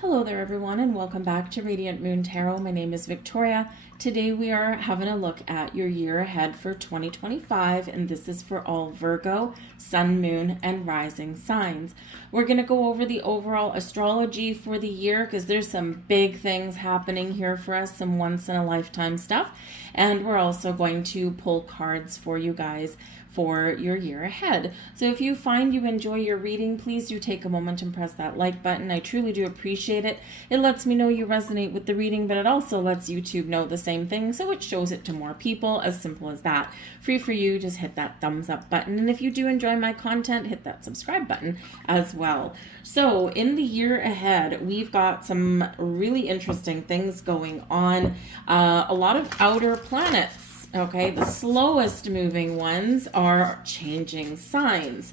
Hello there everyone and welcome back to Radiant Moon Tarot. My name is Victoria. Today we are having a look at your year ahead for 2025 and this is for all Virgo, Sun, Moon, and Rising signs. We're going to go over the overall astrology for the year because there's some big things happening here for us, some once in a lifetime stuff, and we're also going to pull cards for you guys for your year ahead. So if you find you enjoy your reading, please do take a moment and press that like button. I truly do appreciate it. It lets me know you resonate with the reading, but it also lets YouTube know the same thing, so it shows it to more people. As simple as that. Free for you, just hit that thumbs up button. And if you do enjoy my content, hit that subscribe button as well. So in the year ahead, we've got some really interesting things going on. A lot of outer planets. Okay, the slowest moving ones are changing signs.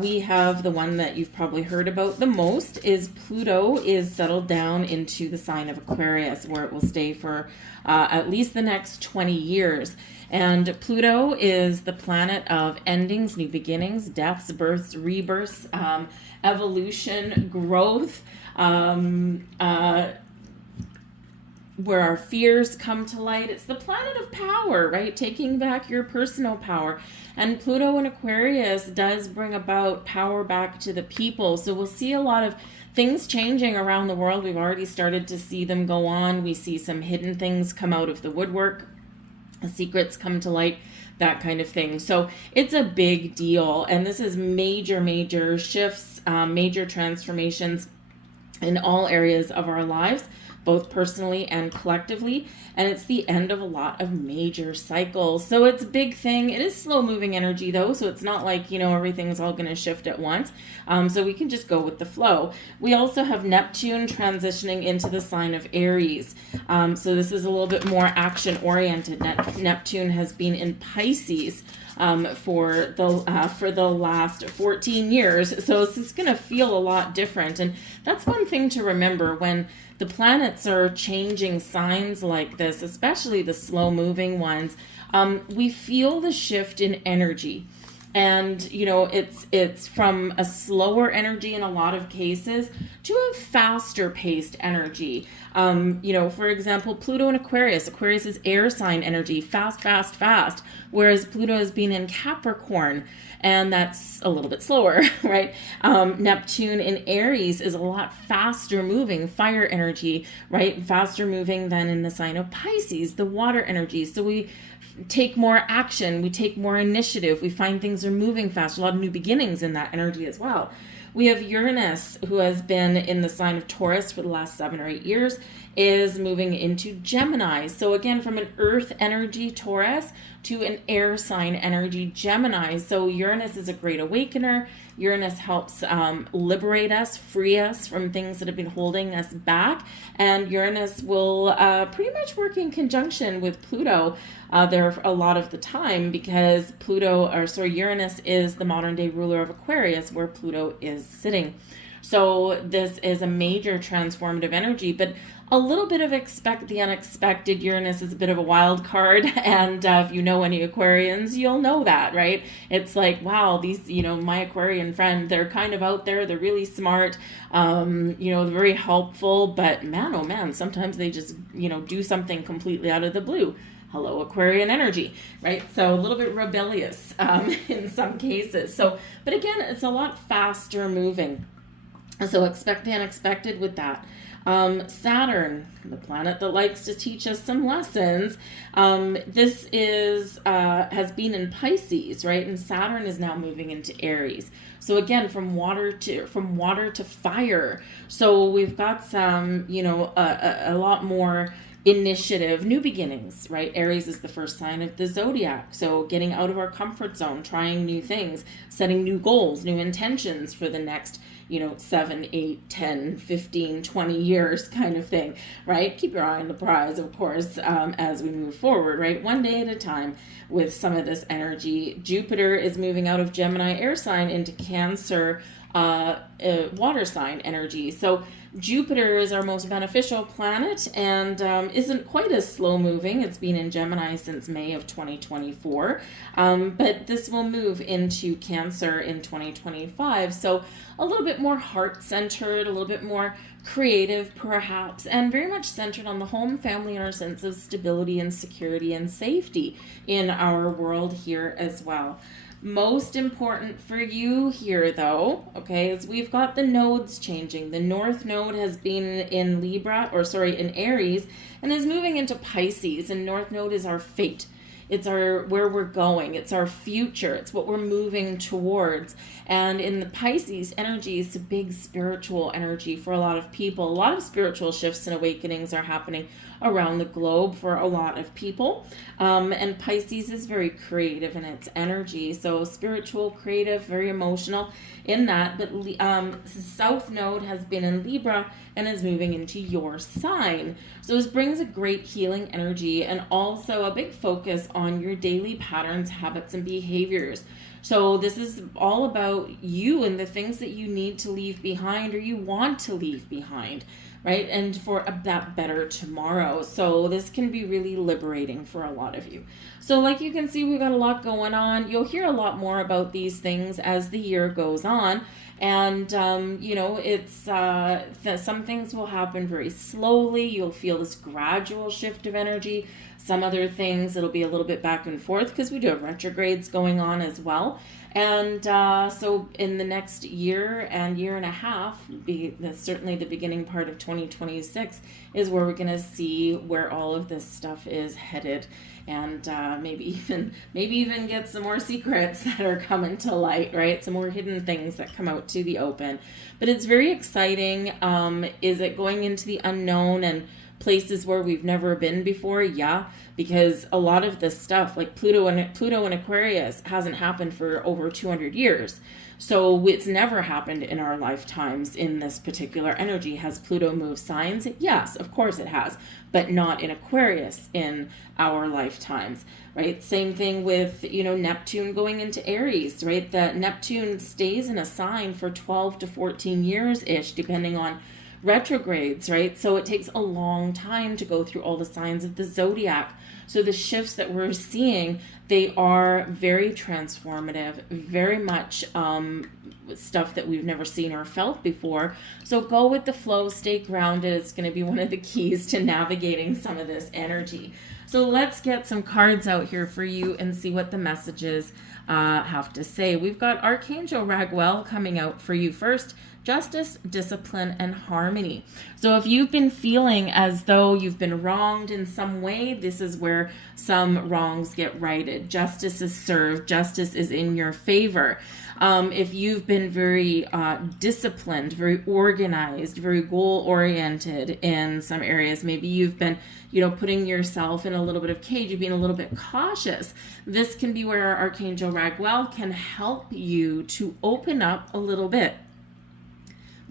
We have the one that you've probably heard about the most is Pluto is settled down into the sign of Aquarius, where it will stay for at least the next 20 years. And Pluto is the planet of endings, new beginnings, deaths, births, rebirths, evolution, growth, where our fears come to light. It's the planet of power, right? Taking back your personal power. And Pluto in Aquarius does bring about power back to the people. So we'll see a lot of things changing around the world. We've already started to see them go on. We see some hidden things come out of the woodwork. Secrets come to light, that kind of thing. So it's a big deal. And this is major shifts, major transformations in all areas of our lives, both personally and collectively, and it's the end of a lot of major cycles. So it's a big thing. It is slow moving energy though, so it's not like, everything's all going to shift at once. So we can just go with the flow. We also have Neptune transitioning into the sign of Aries. So this is a little bit more action oriented. Neptune has been in Pisces for the last 14 years. So it's just going to feel a lot different. And that's one thing to remember when the planets are changing signs like this, especially the slow moving ones. We feel the shift in energy. And, it's from a slower energy in a lot of cases to a faster paced energy. For example, Pluto in Aquarius. Aquarius is air sign energy, fast, whereas Pluto has been in Capricorn, and that's a little bit slower, right? Neptune in Aries is a lot faster moving, fire energy, right? Faster moving than in the sign of Pisces, the water energy. So we take more action, we take more initiative, we find things are moving faster, a lot of new beginnings in that energy as well. We have Uranus, who has been in the sign of Taurus for the last 7 or 8 years, is moving into Gemini. So again, from an earth energy Taurus to an air sign energy Gemini. So Uranus is a great awakener. Uranus helps liberate us, free us from things that have been holding us back. And Uranus will pretty much work in conjunction with Pluto there a lot of the time, because Uranus is the modern day ruler of Aquarius, where Pluto is sitting. So this is a major transformative energy, but a little bit of expect the unexpected. Uranus is a bit of a wild card, and if you know any Aquarians, you'll know that, right? It's like, wow, these, my Aquarian friend, they're kind of out there, they're really smart, they're very helpful, but man, oh man, sometimes they just, do something completely out of the blue. Hello, Aquarian energy, right? So a little bit rebellious in some cases. So, but again, it's a lot faster moving. So expect the unexpected with that. Saturn, the planet that likes to teach us some lessons. This has been in Pisces, right? And Saturn is now moving into Aries. So again, from water to fire. So we've got some, a lot more initiative, new beginnings, right? Aries is the first sign of the zodiac. So getting out of our comfort zone, trying new things, setting new goals, new intentions for the next 7, 8, 10, 15, 20 years kind of thing, right? Keep your eye on the prize, of course, as we move forward, right? One day at a time with some of this energy. Jupiter is moving out of Gemini air sign into Cancer water sign energy. So Jupiter is our most beneficial planet and isn't quite as slow moving. It's been in Gemini since May of 2024, but this will move into Cancer in 2025. So a little bit more heart-centered, a little bit more creative perhaps, and very much centered on the home, family, and our sense of stability and security and safety in our world here as well. Most important for you here, though, okay, is we've got the nodes changing. The North Node has been in in Aries, and is moving into Pisces. And North Node is our fate. It's where we're going. It's our future. It's what we're moving towards. And in the Pisces energy, it's a big spiritual energy for a lot of people. A lot of spiritual shifts and awakenings are happening around the globe for a lot of people. And Pisces is very creative in its energy. So spiritual, creative, very emotional in that. But South Node has been in Libra and is moving into your sign. So this brings a great healing energy and also a big focus on your daily patterns, habits, and behaviors. So this is all about you and the things that you need to leave behind or you want to leave behind, right? And for that better tomorrow. So this can be really liberating for a lot of you. So like you can see, we've got a lot going on. You'll hear a lot more about these things as the year goes on. And, it's some things will happen very slowly. You'll feel this gradual shift of energy. Some other things, it'll be a little bit back and forth because we do have retrogrades going on as well. And so in the next year and year and a half, certainly the beginning part of 2026 is where we're going to see where all of this stuff is headed. And maybe even get some more secrets that are coming to light, right? Some more hidden things that come out to the open. But it's very exciting. Is it going into the unknown and places where we've never been before? Yeah, because a lot of this stuff, like Pluto and Aquarius, hasn't happened for over 200 years. So it's never happened in our lifetimes in this particular energy. Has Pluto moved signs? Yes, of course it has, but not in Aquarius in our lifetimes, right? Same thing with, Neptune going into Aries, right? The Neptune stays in a sign for 12 to 14 years-ish, depending on retrogrades, right? So it takes a long time to go through all the signs of the zodiac. So the shifts that we're seeing, they are very transformative, very much stuff that we've never seen or felt before. So go with the flow, stay grounded. It's going to be one of the keys to navigating some of this energy. So let's get some cards out here for you and see what the messages have to say. We've got Archangel Raguel coming out for you first. Justice, discipline, and harmony. So if you've been feeling as though you've been wronged in some way, this is where some wrongs get righted. Justice is served. Justice is in your favor. If you've been very disciplined, very organized, very goal-oriented in some areas, maybe you've been, putting yourself in a little bit of cage, you've been a little bit cautious. This can be where Archangel Raguel can help you to open up a little bit.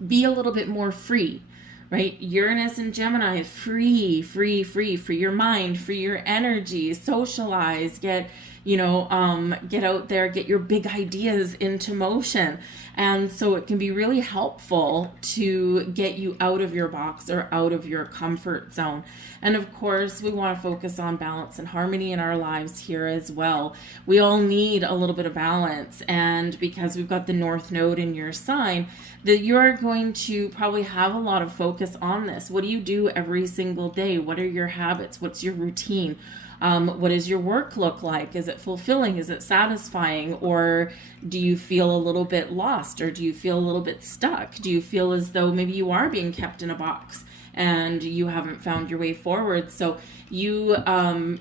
Be a little bit more free, right? Uranus and Gemini, free for your mind, for your energy, socialize, get out there, get your big ideas into motion. And so it can be really helpful to get you out of your box or out of your comfort zone. And of course, we want to focus on balance and harmony in our lives here as well. We all need a little bit of balance. And because we've got the North Node in your sign, that you're going to probably have a lot of focus on this. What do you do every single day? What are your habits? What's your routine? What does your work look like? Is it fulfilling? Is it satisfying? Or do you feel a little bit lost? Or do you feel a little bit stuck? Do you feel as though maybe you are being kept in a box and you haven't found your way forward? So you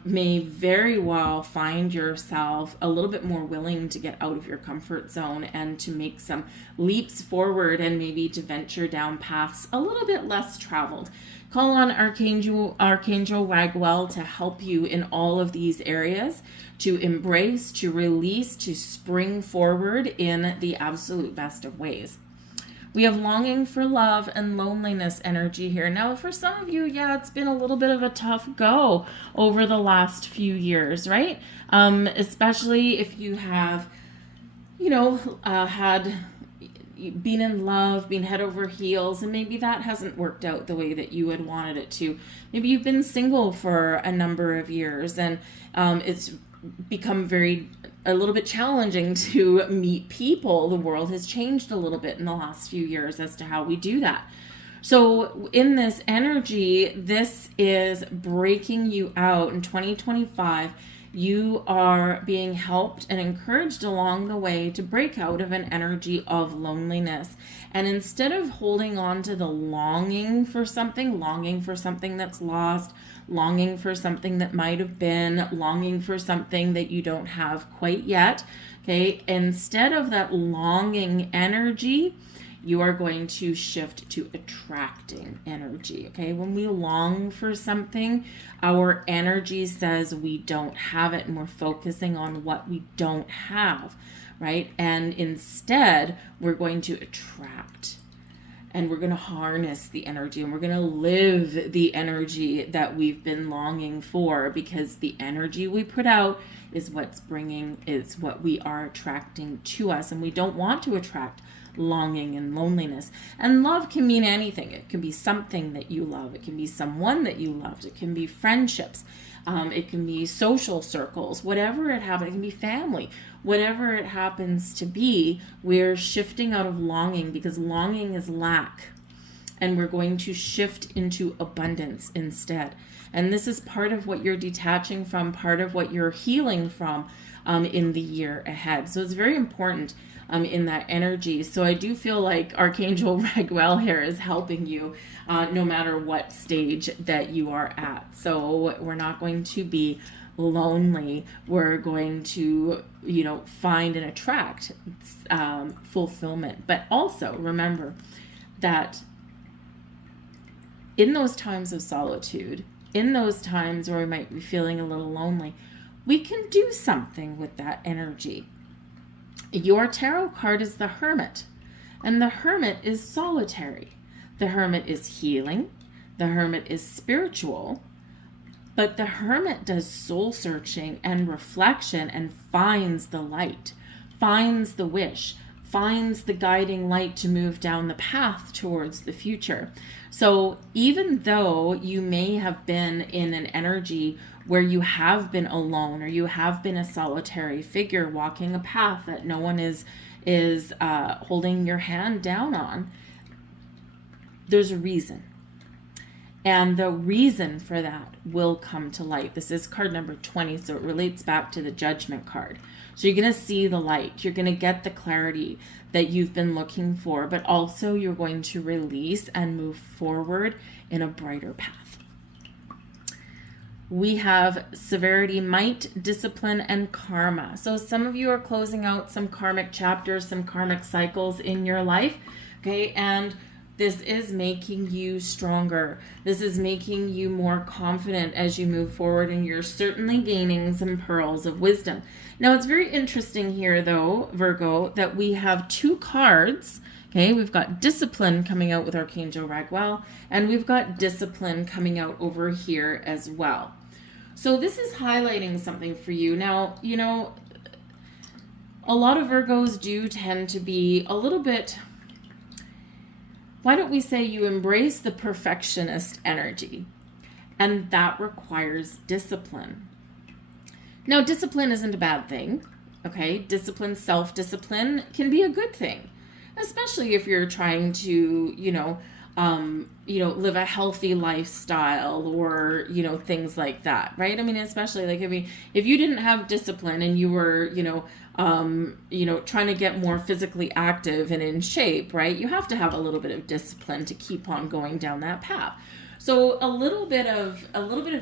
may very well find yourself a little bit more willing to get out of your comfort zone and to make some leaps forward and maybe to venture down paths a little bit less traveled. Call on Archangel Raguel to help you in all of these areas, to embrace, to release, to spring forward in the absolute best of ways. We have longing for love and loneliness energy here. Now, for some of you, it's been a little bit of a tough go over the last few years, right? Especially if you have, had been in love, been head over heels, and maybe that hasn't worked out the way that you had wanted it to. Maybe you've been single for a number of years, and it's become a little bit challenging to meet people. The world has changed a little bit in the last few years as to how we do that. So in this energy, this is breaking you out in 2025. You are being helped and encouraged along the way to break out of an energy of loneliness. And instead of holding on to the longing for something that's lost, longing for something that might have been, longing for something that you don't have quite yet, okay, instead of that longing energy, you are going to shift to attracting energy, okay? When we long for something, our energy says we don't have it, and we're focusing on what we don't have, right? And instead, we're going to attract, and we're going to harness the energy, and we're going to live the energy that we've been longing for, because the energy we put out is what we are attracting to us, and we don't want to attract longing and loneliness. And love can mean anything. It can be something that you love. It can be someone that you loved. It can be friendships. It can be social circles. Whatever it happens, it can be family. Whatever it happens to be, we're shifting out of longing, because longing is lack. And we're going to shift into abundance instead. And this is part of what you're detaching from, part of what you're healing from in the year ahead. So it's very important in that energy. So I do feel like Archangel Raguel here is helping you no matter what stage that you are at. So we're not going to be lonely. We're going to, find and attract fulfillment. But also remember that in those times of solitude, in those times where we might be feeling a little lonely, we can do something with that energy. Your tarot card is the Hermit, and the Hermit is solitary. The Hermit is healing. The Hermit is spiritual, but the Hermit does soul searching and reflection and finds the light, finds the wish, finds the guiding light to move down the path towards the future. So even though you may have been in an energy where you have been alone, or you have been a solitary figure walking a path that no one is holding your hand down on, there's a reason. And the reason for that will come to light. This is card number 20, so it relates back to the Judgment card. So you're going to see the light. You're going to get the clarity that you've been looking for, but also you're going to release and move forward in a brighter path. We have severity, might, discipline, and karma. So some of you are closing out some karmic chapters, some karmic cycles in your life, okay? And this is making you stronger. This is making you more confident as you move forward, and you're certainly gaining some pearls of wisdom. Now, it's very interesting here, though, Virgo, that we have two cards. Okay, we've got discipline coming out with Archangel Raguel, and we've got discipline coming out over here as well. So this is highlighting something for you. Now, a lot of Virgos do tend to be a little bit, why don't we say you embrace the perfectionist energy? And that requires discipline. Now, discipline isn't a bad thing, okay? Discipline, self-discipline can be a good thing, especially if you're trying to, live a healthy lifestyle, or, things like that, right? I mean, especially like, if you didn't have discipline and you were, trying to get more physically active and in shape, right? You have to have a little bit of discipline to keep on going down that path. So a little bit of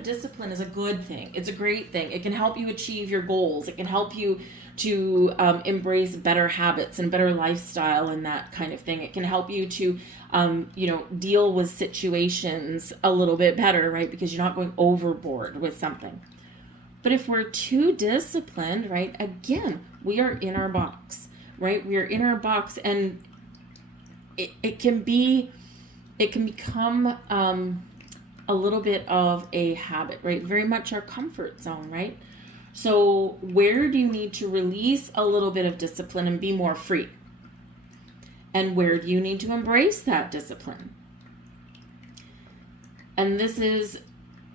discipline is a good thing. It's a great thing. It can help you achieve your goals. It can help you to embrace better habits and better lifestyle and that kind of thing. It can help you to, deal with situations a little bit better, right? Because you're not going overboard with something. But if we're too disciplined, right, again, we are in our box, right? We are in our box, and it can become a little bit of a habit, right? Very much our comfort zone, right? So where do you need to release a little bit of discipline and be more free? And where do you need to embrace that discipline? And this is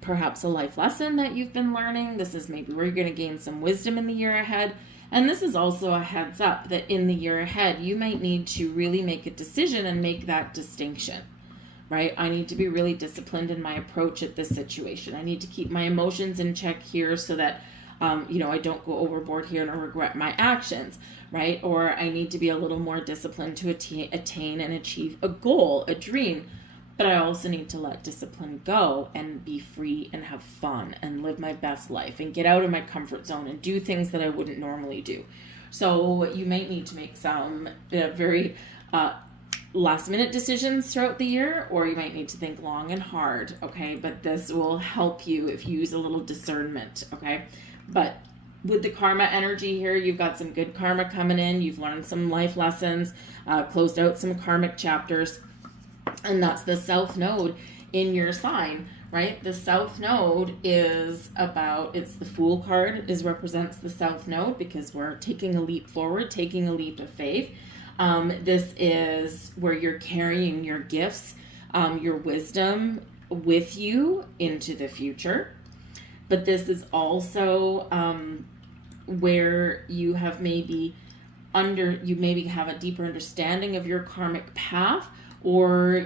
perhaps a life lesson that you've been learning. This is maybe where you're going to gain some wisdom in the year ahead. And this is also a heads up that in the year ahead, you might need to really make a decision and make that distinction, right? I need to be really disciplined in my approach at this situation. I need to keep my emotions in check here so that, I don't go overboard here and regret my actions, right? Or I need to be a little more disciplined to attain and achieve a goal, a dream. But I also need to let discipline go and be free and have fun and live my best life and get out of my comfort zone and do things that I wouldn't normally do. So you might need to make some very last minute decisions throughout the year, or you might need to think long and hard, okay? But this will help you if you use a little discernment, okay? But with the karma energy here, you've got some good karma coming in. You've learned some life lessons, closed out some karmic chapters. And that's the South Node in your sign, right? The South Node is it's the Fool card represents the South Node because we're taking a leap forward, taking a leap of faith. This is where you're carrying your gifts, your wisdom with you into the future. But this is also where you have maybe have a deeper understanding of your karmic path. Or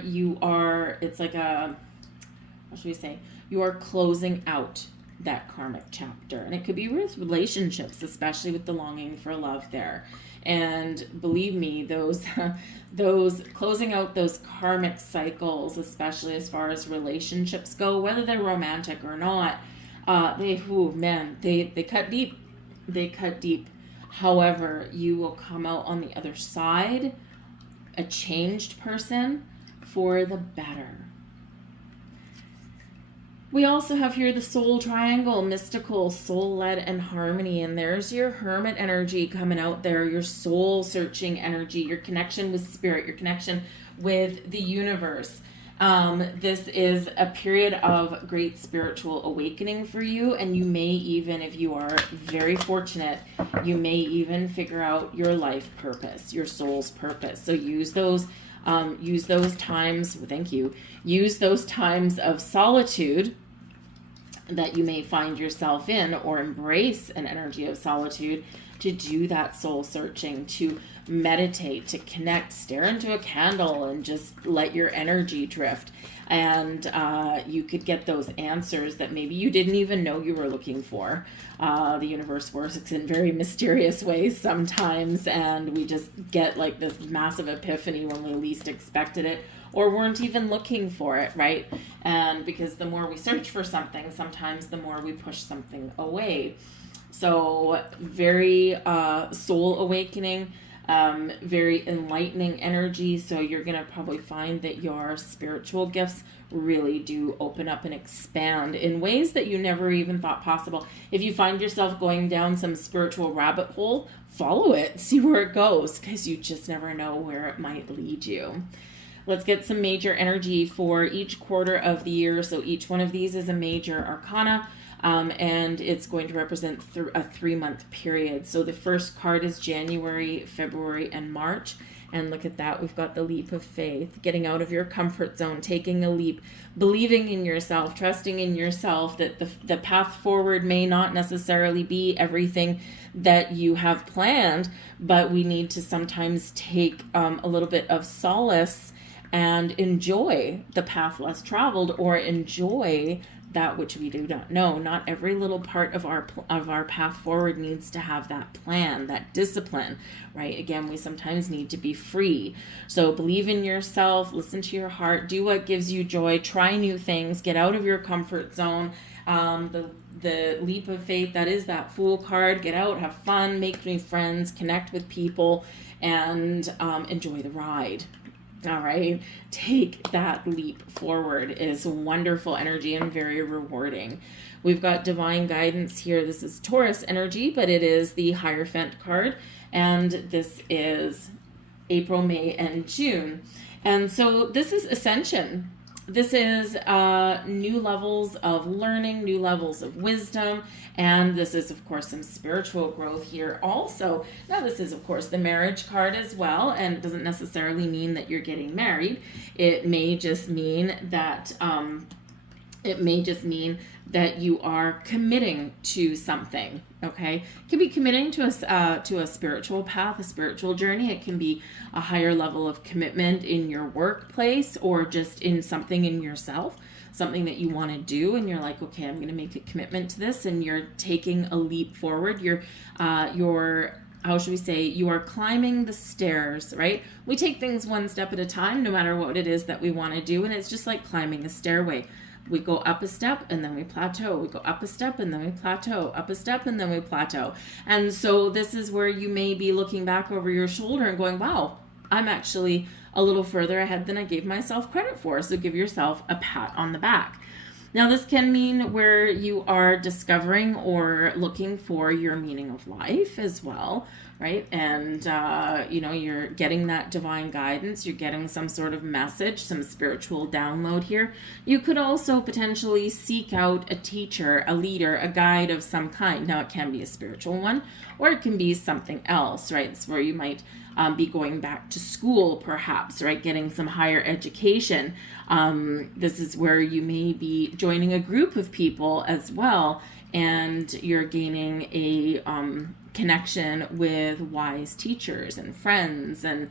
it's like what should we say? You are closing out that karmic chapter. And it could be with relationships, especially with the longing for love there. And believe me, those closing out those karmic cycles, especially as far as relationships go, whether they're romantic or not, they cut deep. They cut deep. However, you will come out on the other side a changed person for the better. We also have here the soul triangle, mystical, soul-led, and harmony. And there's your hermit energy coming out there, your soul-searching energy, your connection with spirit, your connection with the universe. This is a period of great spiritual awakening for you. And you may even, if you are very fortunate, you may even figure out your life purpose, your soul's purpose. So use those times, use those times of solitude that you may find yourself in, or embrace an energy of solitude to do that soul searching, to meditate, to connect, stare into a candle and just let your energy drift. And you could get those answers that maybe you didn't even know you were looking for. The universe works in very mysterious ways sometimes, and we just get like this massive epiphany when we least expected it, or weren't even looking for it, right? And because the more we search for something, sometimes the more we push something away. So very soul awakening, very enlightening energy. So you're going to probably find that your spiritual gifts really do open up and expand in ways that you never even thought possible. If you find yourself going down some spiritual rabbit hole, follow it, see where it goes, because you just never know where it might lead you. Let's get some major energy for each quarter of the year. So each one of these is a major arcana. And it's going to represent a 3-month period. So the first card is January, February, and March. And look at that. We've got the leap of faith, getting out of your comfort zone, taking a leap, believing in yourself, trusting in yourself that the path forward may not necessarily be everything that you have planned, but we need to sometimes take a little bit of solace and enjoy the path less traveled, or enjoy that which we do not know. Not every little part of our path forward needs to have that plan, that discipline, right? Again, we sometimes need to be free. So believe in yourself, listen to your heart, do what gives you joy, try new things, get out of your comfort zone. The leap of faith, that is that Fool card. Get out, have fun, make new friends, connect with people, and enjoy the ride. All right, take that leap forward. It is wonderful energy and very rewarding. We've got divine guidance here. This is Taurus energy, but it is the Hierophant card, and this is April, May, and June. And so this is ascension. This is new levels of learning, new levels of wisdom, and this is, of course, some spiritual growth here also. Now, this is, of course, the marriage card as well, and it doesn't necessarily mean that you're getting married. It may just mean that you are committing to something. Okay, it can be committing to a spiritual path, a spiritual journey. It can be a higher level of commitment in your workplace or just in something in yourself, something that you want to do, and you're like, okay, I'm going to make a commitment to this, and you're taking a leap forward. You're how should we say, you are climbing the stairs, right? We take things one step at a time, no matter what it is that we want to do, and it's just like climbing a stairway. We go up a step and then we plateau. We go up a step and then we plateau. Up a step and then we plateau. And so this is where you may be looking back over your shoulder and going, wow, I'm actually a little further ahead than I gave myself credit for. So give yourself a pat on the back. Now, this can mean where you are discovering or looking for your meaning of life as well, right? And, you're getting that divine guidance. You're getting some sort of message, some spiritual download here. You could also potentially seek out a teacher, a leader, a guide of some kind. Now, it can be a spiritual one, or it can be something else, right? It's where you might be going back to school, perhaps, right? Getting some higher education. This is where you may be joining a group of people as well, and you're gaining a connection with wise teachers and friends and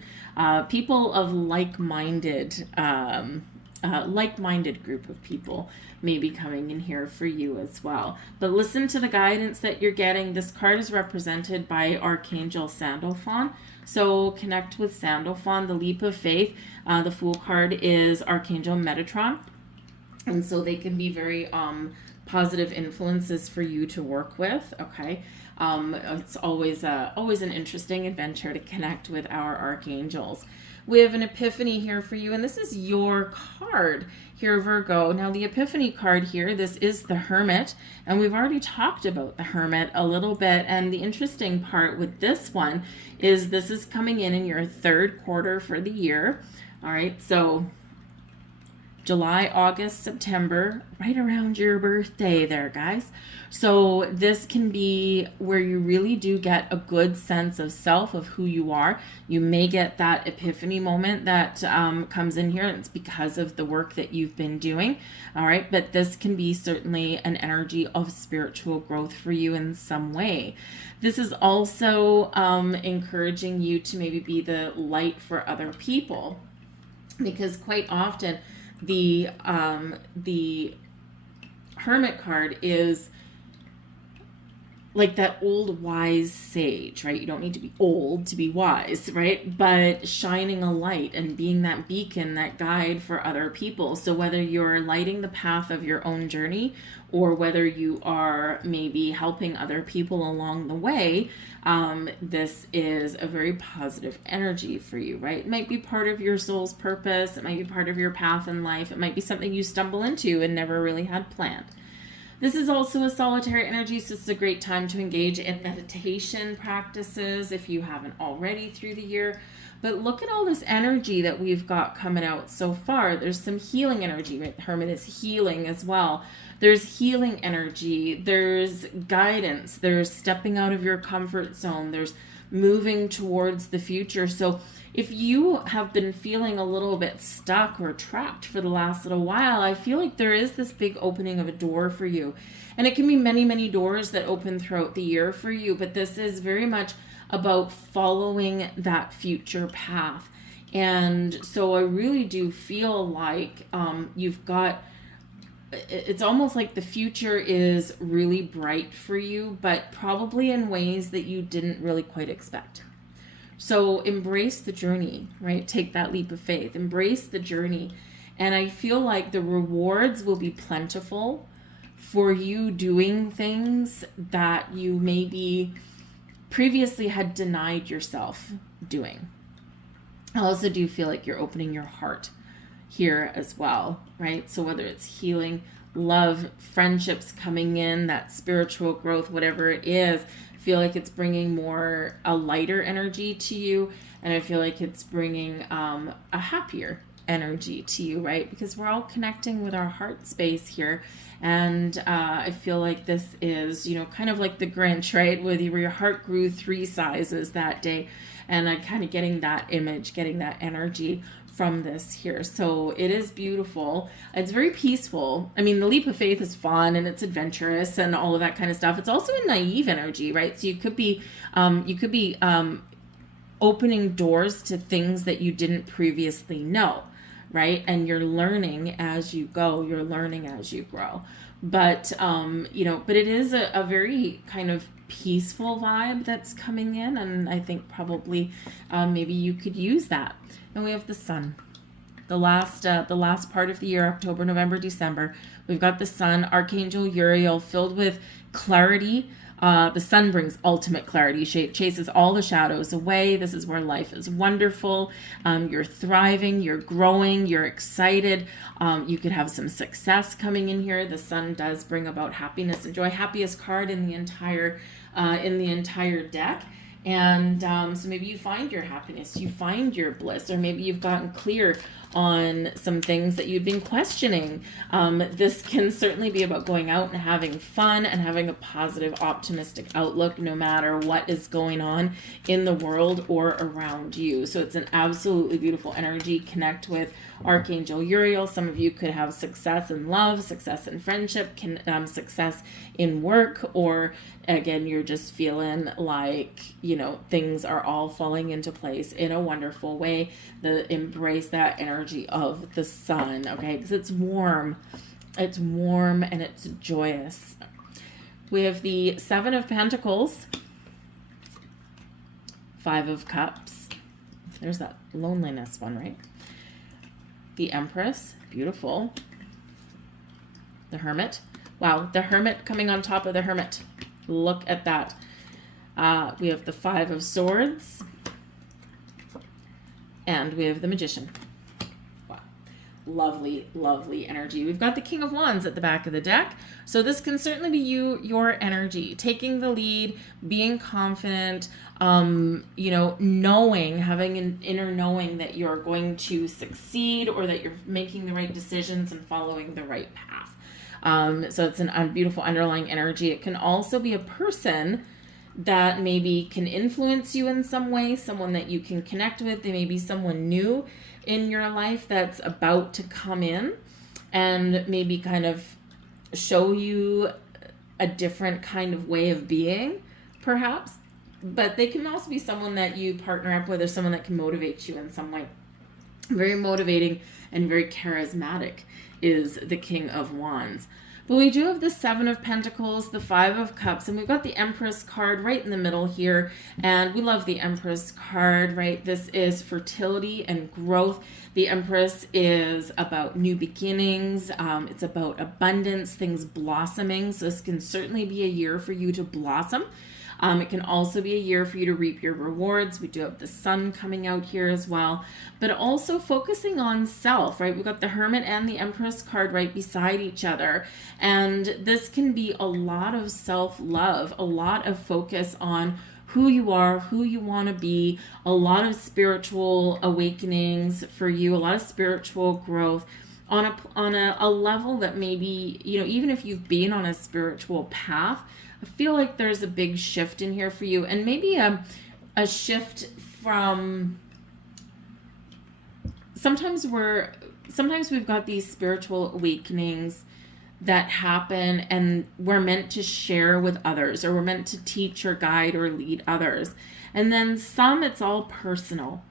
people of like-minded group of people may be coming in here for you as well. But listen to the guidance that you're getting. This card is represented by Archangel Sandalphon. So connect with Sandalphon, the leap of faith. The Fool card is Archangel Metatron. And so they can be very positive influences for you to work with, okay? It's always an interesting adventure to connect with our archangels. We have an epiphany here for you, and this is your card here, Virgo. Now, the epiphany card here, this is the Hermit, and we've already talked about the Hermit a little bit, and the interesting part with this one is this is coming in your third quarter for the year, all right? So July, August, September, right around your birthday there, guys. So this can be where you really do get a good sense of self, of who you are. You may get that epiphany moment that comes in here, and it's because of the work that you've been doing. All right, but this can be certainly an energy of spiritual growth for you in some way. This is also encouraging you to maybe be the light for other people, because quite often the Hermit card is like that old wise sage, right? You don't need to be old to be wise, right? But shining a light and being that beacon, that guide for other people. So whether you're lighting the path of your own journey or whether you are maybe helping other people along the way, this is a very positive energy for you, right? It might be part of your soul's purpose. It might be part of your path in life. It might be something you stumble into and never really had planned. This is also a solitary energy, so it's a great time to engage in meditation practices if you haven't already through the year. But look at all this energy that we've got coming out so far. There's some healing energy, right? Hermit is healing as well. There's healing energy. There's guidance. There's stepping out of your comfort zone. There's moving towards the future. So if you have been feeling a little bit stuck or trapped for the last little while, I feel like there is this big opening of a door for you. And it can be many, many doors that open throughout the year for you, but this is very much about following that future path. And so I really do feel like you've got, it's almost like the future is really bright for you, but probably in ways that you didn't really quite expect. So embrace the journey, right? Take that leap of faith, embrace the journey. And I feel like the rewards will be plentiful for you doing things that you maybe previously had denied yourself doing. I also do feel like you're opening your heart here as well, right? So whether it's healing, love, friendships coming in, that spiritual growth, whatever it is, I feel like it's bringing a lighter energy to you, and I feel like it's bringing a happier energy to you, right? Because we're all connecting with our heart space here. And I feel like this is, kind of like the Grinch, right? Where your heart grew 3 sizes that day. And I'm kind of getting that image, getting that energy from this here. So it is beautiful. It's very peaceful. I mean, the leap of faith is fun and it's adventurous and all of that kind of stuff. It's also a naive energy, right? So you could be opening doors to things that you didn't previously know, right? And you're learning as you go, you're learning as you grow. But, but it is a very kind of peaceful vibe that's coming in. And I think probably maybe you could use that. And we have the sun. The last part of the year, October, November, December, we've got the sun, Archangel Uriel, filled with clarity. The sun brings ultimate clarity, chases all the shadows away. This is where life is wonderful. You're thriving, you're growing, you're excited. You could have some success coming in here. The sun does bring about happiness and joy. Happiest card in the entire deck. And so maybe you find your happiness, you find your bliss, or maybe you've gotten clear on some things that you've been questioning. This can certainly be about going out and having fun and having a positive, optimistic outlook no matter what is going on in the world or around you. So it's an absolutely beautiful energy. Connect with Archangel Uriel. Some of you could have success in love, success in friendship, success in work, or again, you're just feeling like, things are all falling into place in a wonderful way. Embrace that energy of the sun, okay? Because it's warm and it's joyous. We have the 7 of Pentacles, 5 of Cups. There's that loneliness one, right? The Empress, beautiful. The Hermit. Wow, the Hermit coming on top of the Hermit. Look at that. We have the 5 of Swords. And we have the Magician. Wow. Lovely, lovely energy. We've got the King of Wands at the back of the deck. So this can certainly be your energy. Taking the lead, being confident, knowing, having an inner knowing that you're going to succeed or that you're making the right decisions and following the right path. So it's a beautiful underlying energy. It can also be a person that maybe can influence you in some way, someone that you can connect with. They may be someone new in your life that's about to come in and maybe kind of show you a different kind of way of being, perhaps. But they can also be someone that you partner up with or someone that can motivate you in some way. Very motivating and very charismatic is the King of Wands. But we do have the 7 of Pentacles, the 5 of Cups, and we've got the Empress card right in the middle here. And we love the Empress card, right? This is fertility and growth. The Empress is about new beginnings. It's about abundance, things blossoming. So this can certainly be a year for you to blossom. It can also be a year for you to reap your rewards. We do have the sun coming out here as well, but also focusing on self, right? We've got the Hermit and the Empress card right beside each other. And this can be a lot of self-love, a lot of focus on who you are, who you want to be, a lot of spiritual awakenings for you, a lot of spiritual growth on a level that maybe, even if you've been on a spiritual path, I feel like there's a big shift in here for you, and maybe a shift from sometimes we've got these spiritual awakenings that happen and we're meant to share with others, or we're meant to teach or guide or lead others. And then some, it's all personal.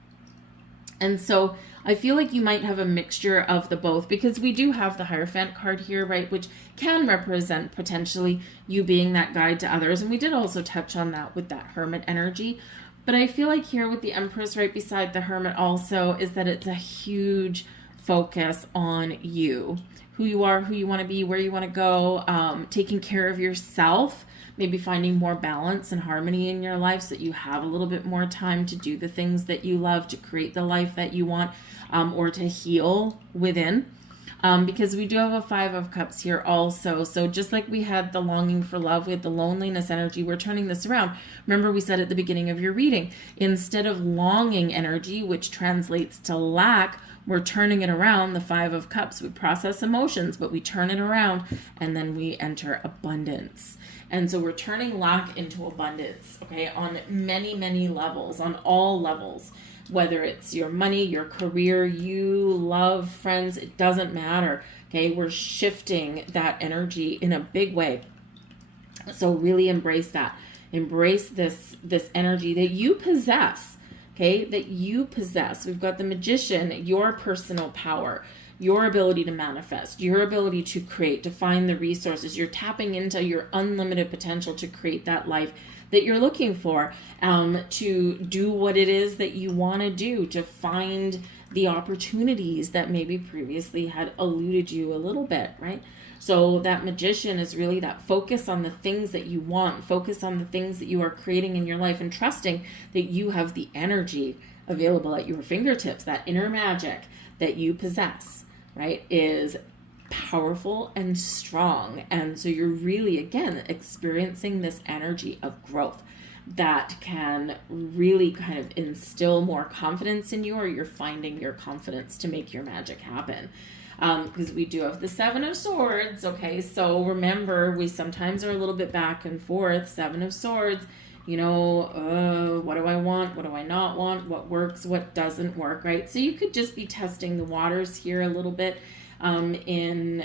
And so I feel like you might have a mixture of the both, because we do have the Hierophant card here, right, which can represent potentially you being that guide to others. And we did also touch on that with that Hermit energy. But I feel like here with the Empress right beside the Hermit also is that it's a huge focus on you, who you are, who you want to be, where you want to go, taking care of yourself, maybe finding more balance and harmony in your life so that you have a little bit more time to do the things that you love, to create the life that you want, or to heal within. because we do have a Five of Cups here also. So just like we had the longing for love, we had the loneliness energy, we're turning this around. Remember we said at the beginning of your reading, instead of longing energy, which translates to lack, we're turning it around, the Five of Cups. We process emotions, but we turn it around, and then we enter abundance. And so we're turning lack into abundance, okay, on many, many levels, on all levels. Whether it's your money, your career, you, love, friends, it doesn't matter. Okay, we're shifting that energy in a big way. So really embrace that. Embrace this energy that you possess. Okay, that you possess. We've got the Magician, your personal power, your ability to manifest, your ability to create, to find the resources. You're tapping into your unlimited potential to create that life that you're looking for, to do what it is that you want to do, to find the opportunities that maybe previously had eluded you a little bit, right? So that Magician is really that focus on the things that you want, focus on the things that you are creating in your life, and trusting that you have the energy available at your fingertips. That inner magic that you possess, right, is powerful and strong. And so you're really, again, experiencing this energy of growth that can really kind of instill more confidence in you, or you're finding your confidence to make your magic happen. Because we do have the Seven of Swords, okay? So remember, we sometimes are a little bit back and forth. Seven of Swords, what do I want? What do I not want? What works? What doesn't work, right? So you could just be testing the waters here a little bit, in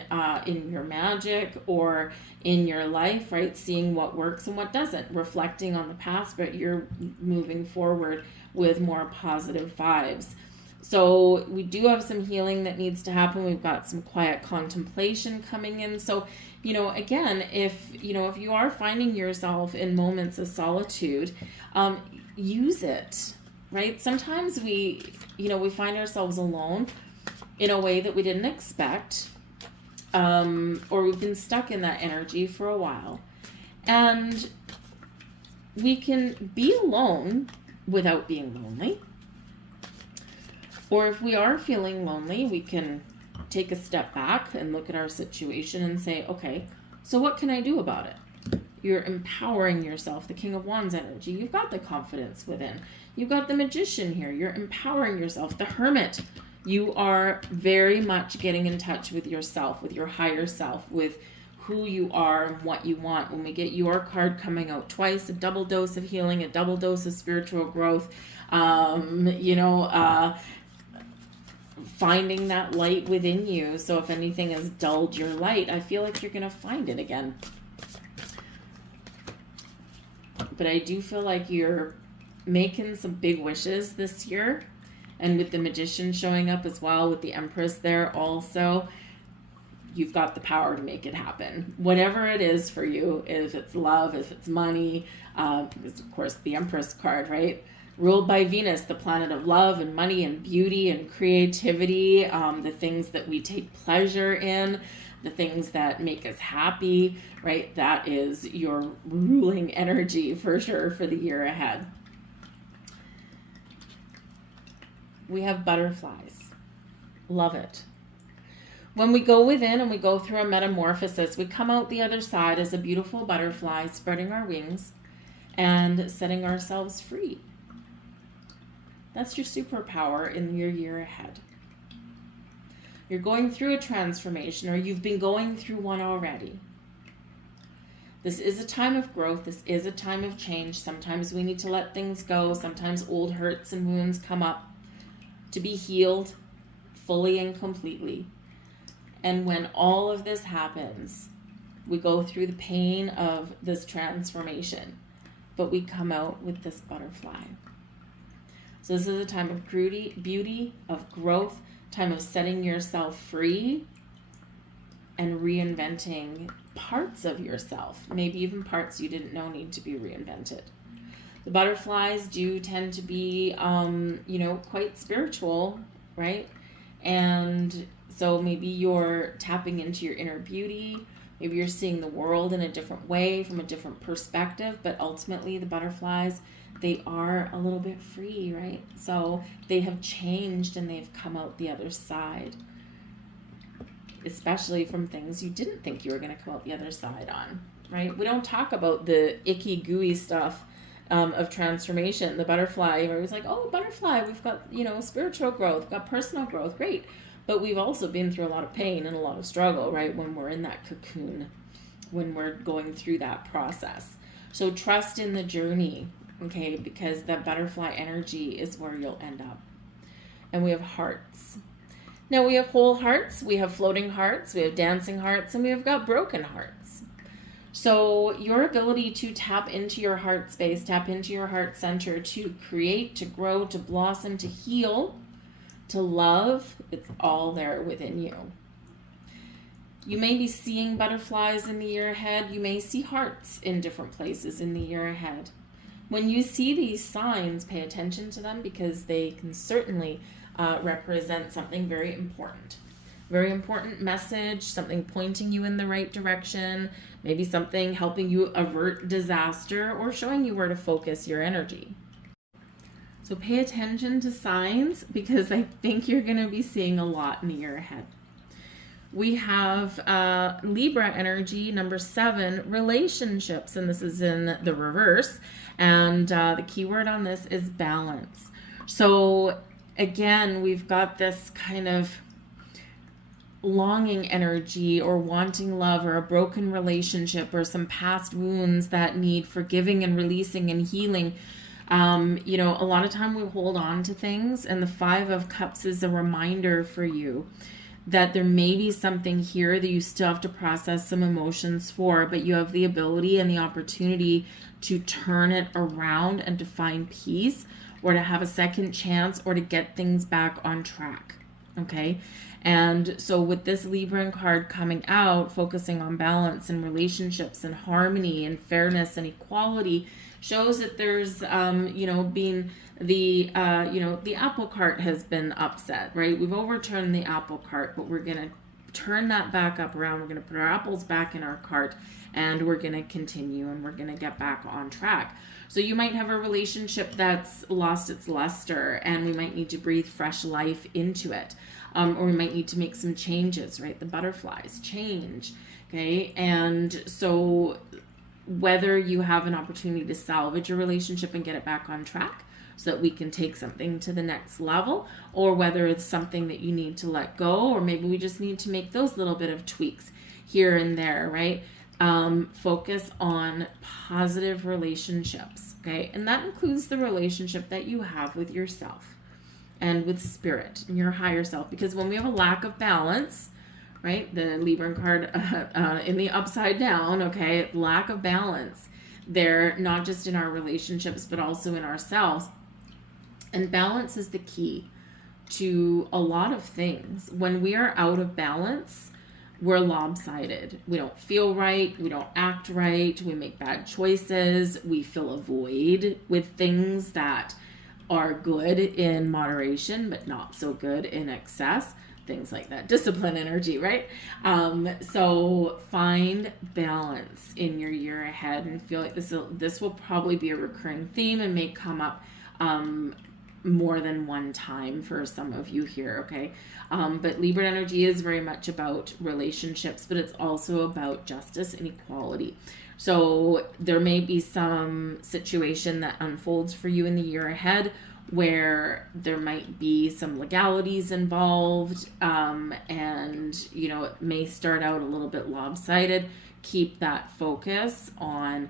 your magic or in your life, right? Seeing what works and what doesn't, reflecting on the past, but you're moving forward with more positive vibes. So we do have some healing that needs to happen. We've got some quiet contemplation coming in. So, again, if you are finding yourself in moments of solitude, use it, right? Sometimes we find ourselves alone in a way that we didn't expect, or we've been stuck in that energy for a while. And we can be alone without being lonely. Or if we are feeling lonely, we can take a step back and look at our situation and say, okay, so what can I do about it? You're empowering yourself, the King of Wands energy. You've got the confidence within. You've got the Magician here. You're empowering yourself. The Hermit. You are very much getting in touch with yourself, with your higher self, with who you are and what you want. When we get your card coming out twice, a double dose of healing, a double dose of spiritual growth, finding that light within you. So if anything has dulled your light, I feel like you're going to find it again. But I do feel like you're making some big wishes this year. And with the Magician showing up as well, with the Empress there also, you've got the power to make it happen. Whatever it is for you, if it's love, if it's money, because of course the Empress card, right? Ruled by Venus, the planet of love and money and beauty and creativity, the things that we take pleasure in, the things that make us happy, right? That is your ruling energy for sure for the year ahead. We have butterflies. Love it. When we go within and we go through a metamorphosis, we come out the other side as a beautiful butterfly, spreading our wings and setting ourselves free. That's your superpower in your year ahead. You're going through a transformation, or you've been going through one already. This is a time of growth. This is a time of change. Sometimes we need to let things go. Sometimes old hurts and wounds come up to be healed fully and completely. And when all of this happens, we go through the pain of this transformation, but we come out with this butterfly. So this is a time of beauty, of growth, time of setting yourself free and reinventing parts of yourself, maybe even parts you didn't know need to be reinvented. The butterflies do tend to be, quite spiritual, right? And so maybe you're tapping into your inner beauty. Maybe you're seeing the world in a different way, from a different perspective. But ultimately, the butterflies, they are a little bit free, right? So they have changed and they've come out the other side. especially from things you didn't think you were going to come out the other side on, right? We don't talk about the icky, gooey stuff of transformation. The butterfly, everybody's like, oh, butterfly, we've got, spiritual growth, we've got personal growth, great. But we've also been through a lot of pain and a lot of struggle, right, when we're in that cocoon, when we're going through that process. So trust in the journey, okay, because that butterfly energy is where you'll end up. And we have hearts. Now we have whole hearts, we have floating hearts, we have dancing hearts, and we have got broken hearts. So your ability to tap into your heart space, tap into your heart center, to create, to grow, to blossom, to heal, to love, it's all there within you. You may be seeing butterflies in the year ahead. You may see hearts in different places in the year ahead. When you see these signs, pay attention to them, because they can certainly represent something very important. Very important message, something pointing you in the right direction, maybe something helping you avert disaster or showing you where to focus your energy. So pay attention to signs, because I think you're going to be seeing a lot in the year ahead. We have Libra energy, number 7, relationships, and this is in the reverse. And the key word on this is balance. So again, we've got this kind of longing energy, or wanting love, or a broken relationship, or some past wounds that need forgiving and releasing and healing. A lot of time we hold on to things, and the 5 of Cups is a reminder for you that there may be something here that you still have to process some emotions for, but you have the ability and the opportunity to turn it around and to find peace, or to have a second chance, or to get things back on track. Okay. And so with this Libra card coming out, focusing on balance and relationships and harmony and fairness and equality, shows that there's, being the apple cart has been upset, right? We've overturned the apple cart, but we're going to turn that back up around. We're going to put our apples back in our cart, and we're going to continue, and we're going to get back on track. So you might have a relationship that's lost its luster, and we might need to breathe fresh life into it. Or we might need to make some changes, right? The butterflies change, okay? And so whether you have an opportunity to salvage a relationship and get it back on track so that we can take something to the next level, or whether it's something that you need to let go, or maybe we just need to make those little bit of tweaks here and there, right? Focus on positive relationships, okay? And that includes the relationship that you have with yourself and with spirit and your higher self. Because when we have a lack of balance, right, the Libra card in the upside down, okay, lack of balance there, not just in our relationships, but also in ourselves. And balance is the key to a lot of things. When we are out of balance, we're lopsided. We don't feel right. We don't act right. We make bad choices. We fill a void with things that are good in moderation, but not so good in excess. Things like that. Discipline energy, right? So find balance in your year ahead, and feel like this will probably be a recurring theme and may come up more than one time for some of you here, okay? But Libra energy is very much about relationships, but it's also about justice and equality. So there may be some situation that unfolds for you in the year ahead where there might be some legalities involved, and it may start out a little bit lopsided. Keep that focus on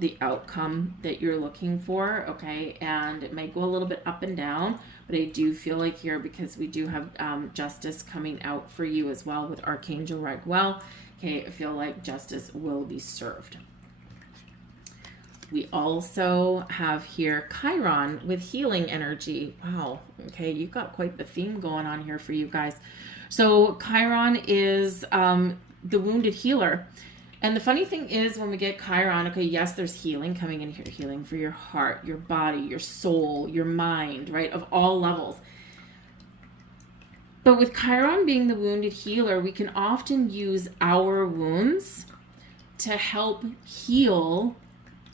the outcome that you're looking for, okay? And it might go a little bit up and down, but I do feel like here, because we do have justice coming out for you as well with Archangel Raguel, okay, I feel like justice will be served. We also have here Chiron with healing energy. Wow, okay, you've got quite the theme going on here for you guys. So Chiron is the wounded healer. And the funny thing is, when we get Chiron, okay, yes, there's healing coming in here, healing for your heart, your body, your soul, your mind, right, of all levels. But with Chiron being the wounded healer, we can often use our wounds to help heal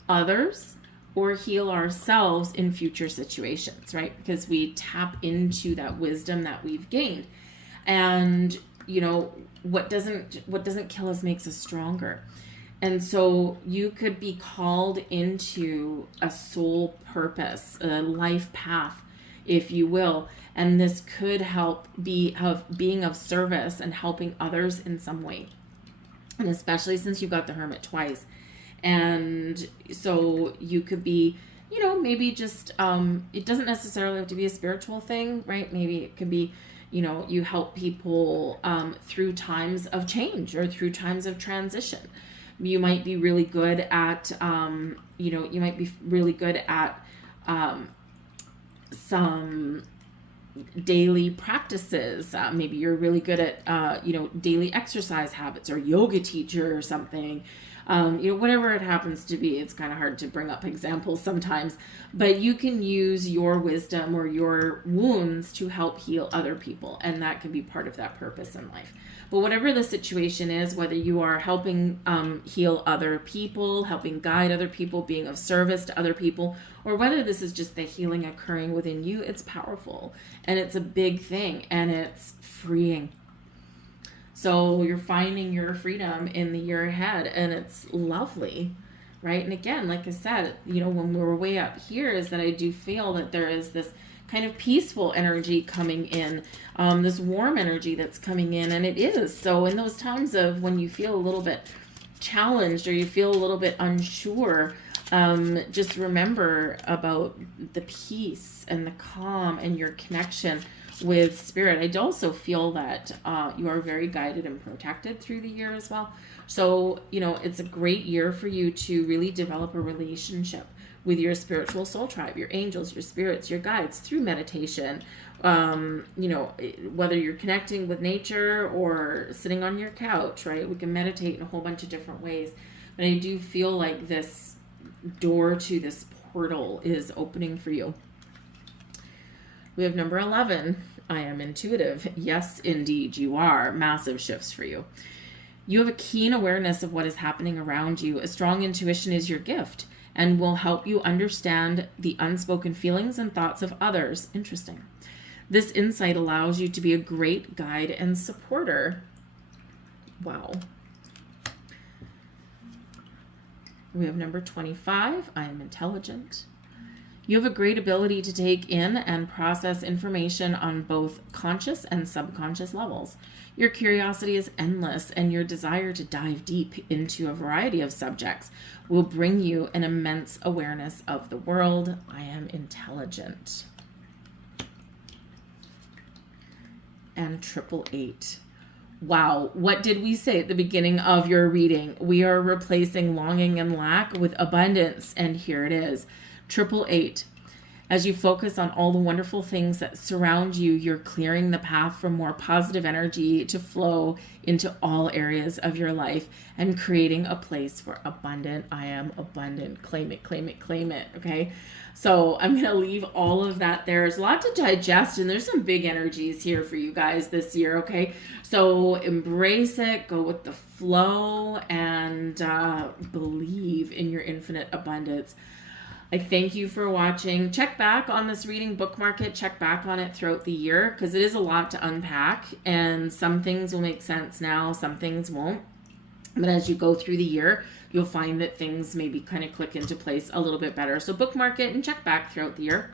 others or heal ourselves in future situations, right? Because we tap into that wisdom that we've gained. And what doesn't kill us makes us stronger. And so you could be called into a soul purpose, a life path, if you will. And this could help being of service and helping others in some way. And especially since you got the Hermit twice. And so you could be, maybe just, it doesn't necessarily have to be a spiritual thing, right? Maybe it could be, you help people through times of change or through times of transition. You might be really good at, some daily practices. Maybe you're really good at, daily exercise habits, or yoga teacher or something. Whatever it happens to be. It's kind of hard to bring up examples sometimes, but you can use your wisdom or your wounds to help heal other people, and that can be part of that purpose in life. But whatever the situation is, whether you are helping heal other people, helping guide other people, being of service to other people, or whether this is just the healing occurring within you, it's powerful, and it's a big thing, and it's freeing. So you're finding your freedom in the year ahead, and it's lovely, right? And again, like I said, when we're way up here, is that I do feel that there is this kind of peaceful energy coming in, this warm energy that's coming in, and it is. So in those times of when you feel a little bit challenged or you feel a little bit unsure, just remember about the peace and the calm and your connection with spirit. I also feel that you are very guided and protected through the year as well. So, it's a great year for you to really develop a relationship with your spiritual soul tribe, your angels, your spirits, your guides through meditation. Whether you're connecting with nature or sitting on your couch, right? We can meditate in a whole bunch of different ways. But I do feel like this door to this portal is opening for you. We have number 11. I am intuitive. Yes, indeed, you are. Massive shifts for you. You have a keen awareness of what is happening around you. A strong intuition is your gift and will help you understand the unspoken feelings and thoughts of others. Interesting. This insight allows you to be a great guide and supporter. Wow. We have number 25. I am intelligent. You have a great ability to take in and process information on both conscious and subconscious levels. Your curiosity is endless, and your desire to dive deep into a variety of subjects will bring you an immense awareness of the world. I am intelligent. And 888. Wow, what did we say at the beginning of your reading? We are replacing longing and lack with abundance, and here it is. 888. As you focus on all the wonderful things that surround you, you're clearing the path for more positive energy to flow into all areas of your life and creating a place for abundant. I am abundant. Claim it, claim it, claim it. Okay. So I'm going to leave all of that there. There's a lot to digest, and there's some big energies here for you guys this year. Okay. So embrace it, go with the flow, and believe in your infinite abundance. I thank you for watching. Check back on this reading, bookmark it, check back on it throughout the year, because it is a lot to unpack, and some things will make sense now, some things won't. But as you go through the year, you'll find that things maybe kind of click into place a little bit better. So bookmark it and check back throughout the year.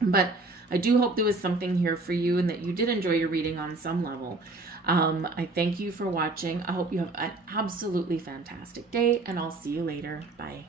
But I do hope there was something here for you and that you did enjoy your reading on some level. I thank you for watching. I hope you have an absolutely fantastic day, and I'll see you later. Bye.